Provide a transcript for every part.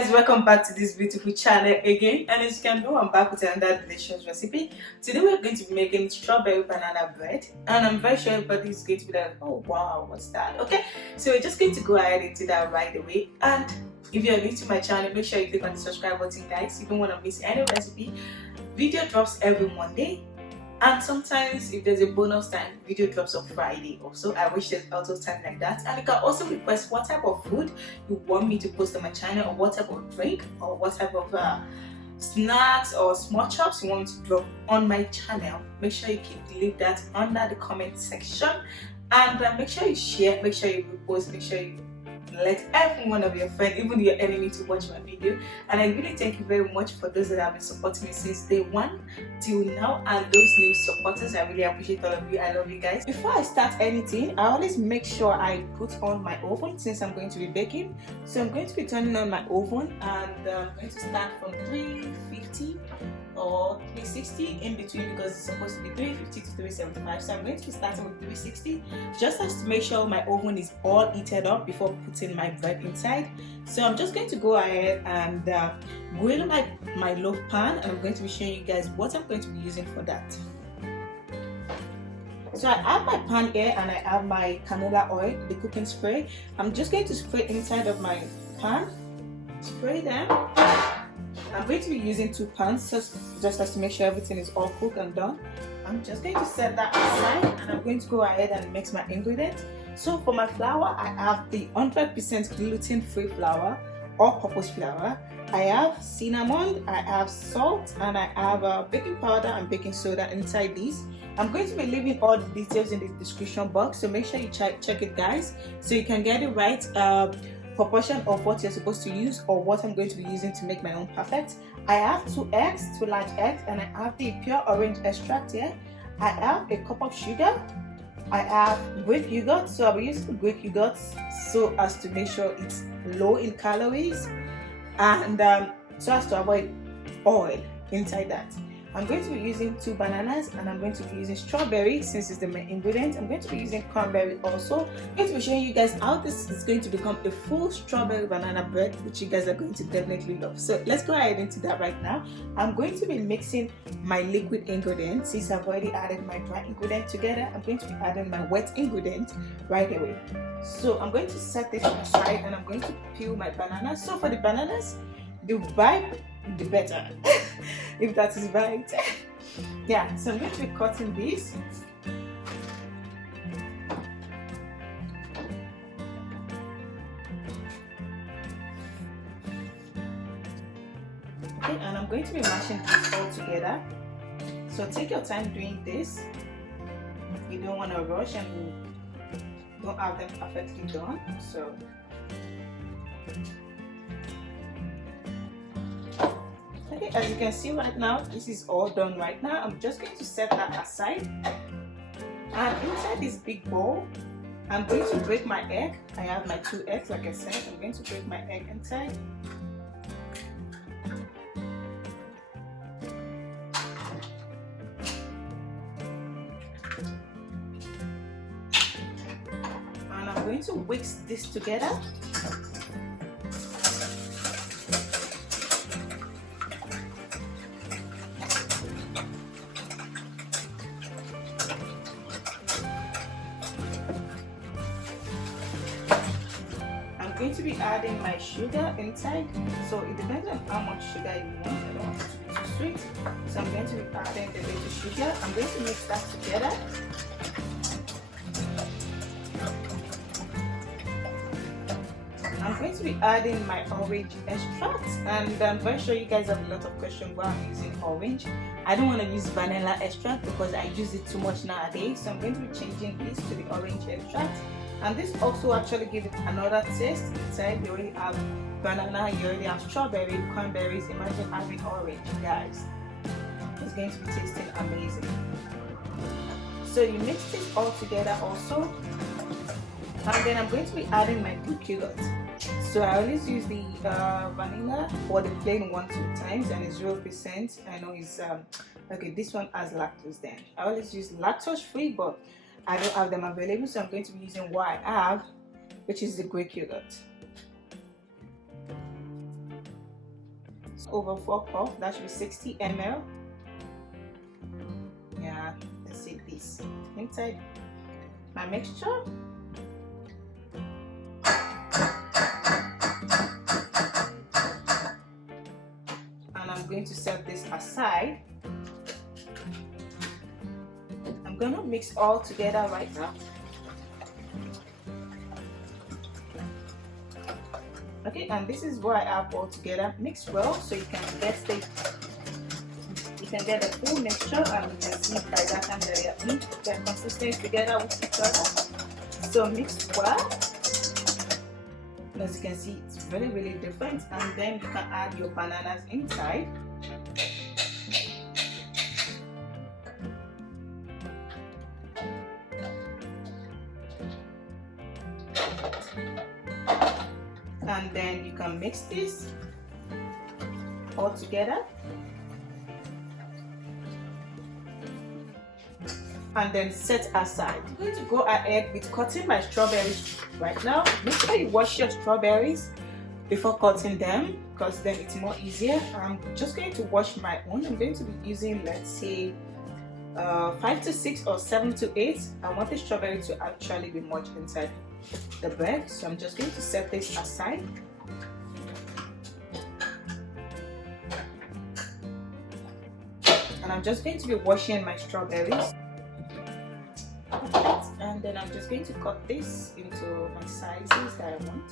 guys, welcome back to this beautiful channel again, and as you can know, I'm back with another delicious recipe. Today we're going to be making strawberry banana bread, and I'm very sure everybody is going to be like, oh wow, what's that? Okay, so we're just going to go ahead and do that right away. And if you're new to my channel, make sure you click on the subscribe button, guys. You don't want to miss any recipe. Video drops every Monday, and sometimes if there's a bonus time, video drops on Friday also. I wish there's also time like that. And you can also request what type of food you want me to post on my channel, or what type of drink, or what type of snacks or small chops you want me to drop on my channel. Make sure you leave that under the comment section, and make sure you share, make sure you repost, make sure you let every one of your friends, even your enemy, to watch my video. And I really thank you very much for those that have been supporting me since day one till now, and those new supporters. I really appreciate all of you. I love you guys. Before I start anything, I always make sure I put on my oven since I'm going to be baking. So I'm going to be turning on my oven, and I'm going to start from 350 or 360 in between, because it's supposed to be 350 to 375. So I'm going to be starting with 360 just as to make sure my oven is all heated up before putting my bread inside. So I'm just going to go ahead and grill my loaf pan, and I'm going to be showing you guys what I'm going to be using for that. So I have my pan here, and I have my canola oil, the cooking spray. I'm just going to spray inside of my pan, spray them. I'm going to be using 2 pans just as to make sure everything is all cooked and done. I'm just going to set that aside, and I'm going to go ahead and mix my ingredients. So for my flour, I have the 100% gluten-free flour, all-purpose flour. I have cinnamon, I have salt, and I have baking powder and baking soda inside these. I'm going to be leaving all the details in the description box, so make sure you check it, guys, so you can get it right proportion of what you're supposed to use, or what I'm going to be using to make my own perfect. I have 2 eggs, 2 large eggs, and I have the pure orange extract here. I have a cup of sugar. I have Greek yogurt, so I'll be using Greek yogurt so as to make sure it's low in calories, and so as to avoid oil inside that. I'm going to be using 2 bananas, and I'm going to be using strawberry since it's the main ingredient. I'm going to be using cranberry also. I'm going to be showing you guys how this is going to become a full strawberry banana bread, which you guys are going to definitely love. So let's go ahead into that right now. I'm going to be mixing my liquid ingredients since I've already added my dry ingredient together. I'm going to be adding my wet ingredient right away. So I'm going to set this aside, and I'm going to peel my bananas. So for the bananas, the ripe, the better. If that is right. Yeah, so I'm going to be cutting this. Okay, and I'm going to be mashing this all together. So take your time doing this. You don't want to rush and you don't have them perfectly done. So okay, as you can see right now, this is all done right now. I'm just going to set that aside, and inside this big bowl, I'm going to break my egg. I have my 2 eggs, like I said. I'm going to break my egg inside. And I'm going to whisk this together. I'm going to be adding my sugar inside, so it depends on how much sugar you want. I don't want it to be too sweet, so I'm going to be adding the little sugar. I'm going to mix that together. I'm going to be adding my orange extract, and I'm very sure you guys have a lot of questions why I'm using orange. I don't want to use vanilla extract because I use it too much nowadays, so I'm going to be changing this to the orange extract. And this also actually gives it another taste. Inside you already have banana, you already have strawberry, cranberries. Imagine having orange, guys. It's going to be tasting amazing. So you mix this all together also, and then I'm going to be adding my Greek yogurt. So I always use the vanilla or the plain one 2 times, and it's 0%. I know it's okay, this one has lactose then. I always use lactose free, but I don't have them available, so I'm going to be using what I have, which is the Greek yogurt. over 4 cups, that should be 60 ml. Yeah, let's see this inside my mixture. And I'm going to set this aside. I'm gonna mix all together right now. Okay, and this is what I have all together mixed well, so you can get a full mixture, and you can see by that time that they're consistent together with each other. So mixed well. As you can see, it's really different. And then you can add your bananas inside. And then you can mix this all together. And then set aside. I'm going to go ahead with cutting my strawberries right now. Make sure you wash your strawberries before cutting them, because then it's more easier. I'm just going to wash my own. I'm going to be using, let's say, 5 to 6 or 7 to 8. I want the strawberry to actually be much inside the bread, so I'm just going to set this aside. And I'm just going to be washing my strawberries. And then I'm just going to cut this into my sizes that I want.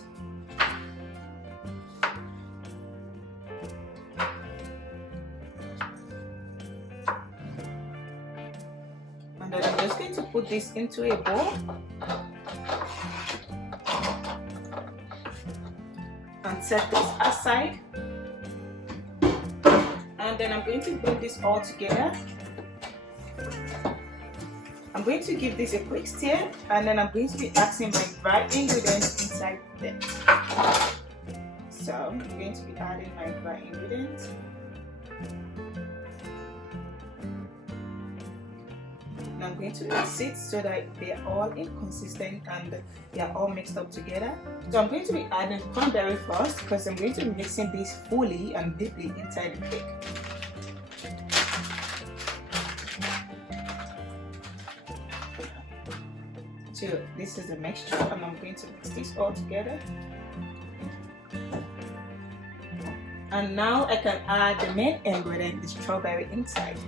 And then I'm just going to put this into a bowl. And set this aside. And then I'm going to bring this all together. I'm going to give this a quick stir, and then I'm going to be adding my dry ingredients inside there. So I'm going to be adding my dry ingredients. And I'm going to mix it so that they're all inconsistent and they're all mixed up together. So I'm going to be adding cranberry first, because I'm going to be mixing this fully and deeply inside the cake. So this is the mixture, and I'm going to mix this all together. And now I can add the main ingredient, the strawberry inside.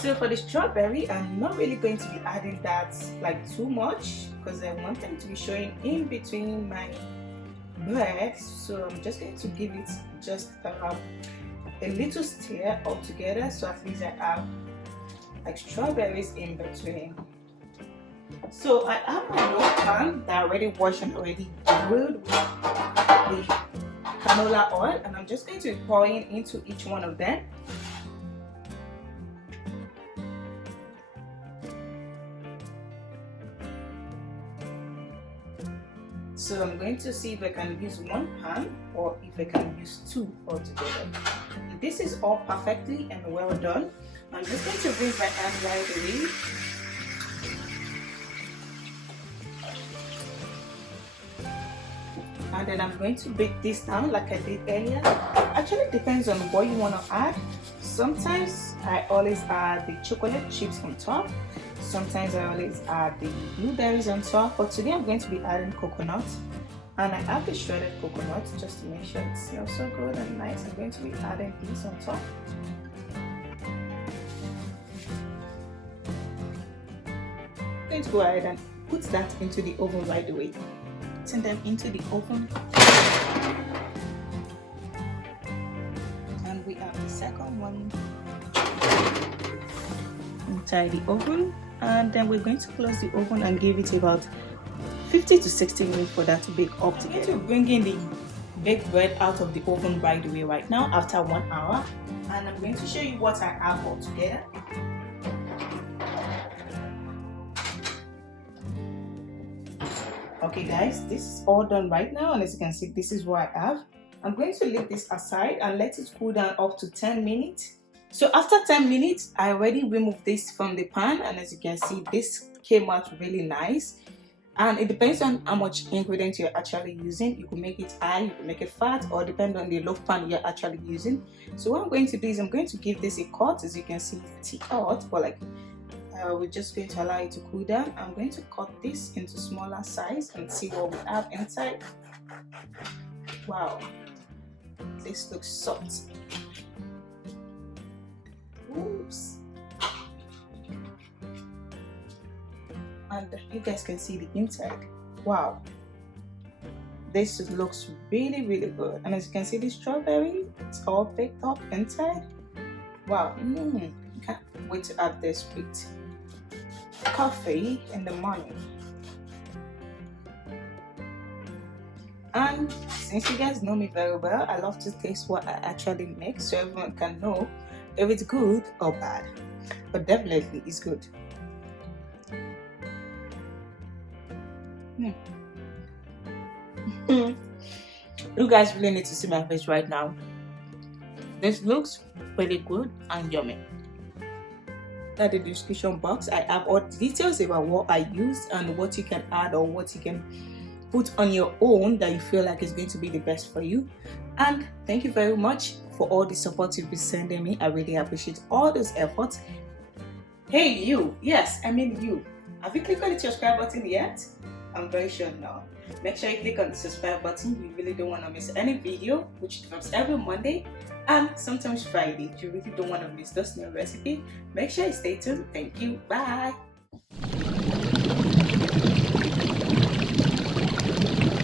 So for the strawberry, I'm not really going to be adding that like too much, because I want them to be showing in between my bread. So I'm just going to give it just a little stir all together, so at least I have like strawberries in between. So I have my milk pan that I already washed and already grilled with the canola oil, and I'm just going to be pouring into each one of them. So I'm going to see if I can use one pan or if I can use two altogether. This is all perfectly and well done. I'm just going to bring my hand right away. And then I'm going to break this down like I did earlier. Actually, it depends on what you want to add. Sometimes I always add the chocolate chips on top. Sometimes I always add the blueberries on top. But today I'm going to be adding coconut. And I add the shredded coconut just to make sure it smells so good and nice. I'm going to be adding these on top. I'm going to go ahead and put that into the oven right away. Send them into the oven. And we have the second one inside the oven. And then we're going to close the oven and give it about 50 to 60 minutes for that to bake up. I'm going to bring in the baked bread out of the oven right away right now after 1 hour. And I'm going to show you what I have all together. Okay guys, this is all done right now, and as you can see, this is what I have. I'm going to leave this aside and let it cool down up to 10 minutes. So after 10 minutes, I already removed this from the pan, and as you can see, this came out really nice. And it depends on how much ingredients you're actually using. You can make it high, you can make it fat, or depend on the loaf pan you're actually using. So what I'm going to do is I'm going to give this a cut. As you can see, it's hot, but like we're just going to allow it to cool down. I'm going to cut this into smaller size and see what we have inside. Wow, this looks soft. Oops. And you guys can see the inside. Wow, this looks really good. And as you can see, the strawberry, it's all baked up inside. Wow, can't wait to have this with coffee in the morning. And since you guys know me very well, I love to taste what I actually make so everyone can know if it's good or bad. But definitely it's good. You guys really need to see my face right now. This looks really good and yummy. In the description box, I have all the details about what I use and what you can add or what you can put on your own that you feel like is going to be the best for you. And thank you very much for all the support you've been sending me. I really appreciate all those efforts. Hey you, yes, I mean you. Have you clicked on the subscribe button yet? I'm very sure now. Make sure you click on the subscribe button. You really don't want to miss any video, which drops every Monday and sometimes Friday. You really don't want to miss this new recipe. Make sure you stay tuned. Thank you. Bye.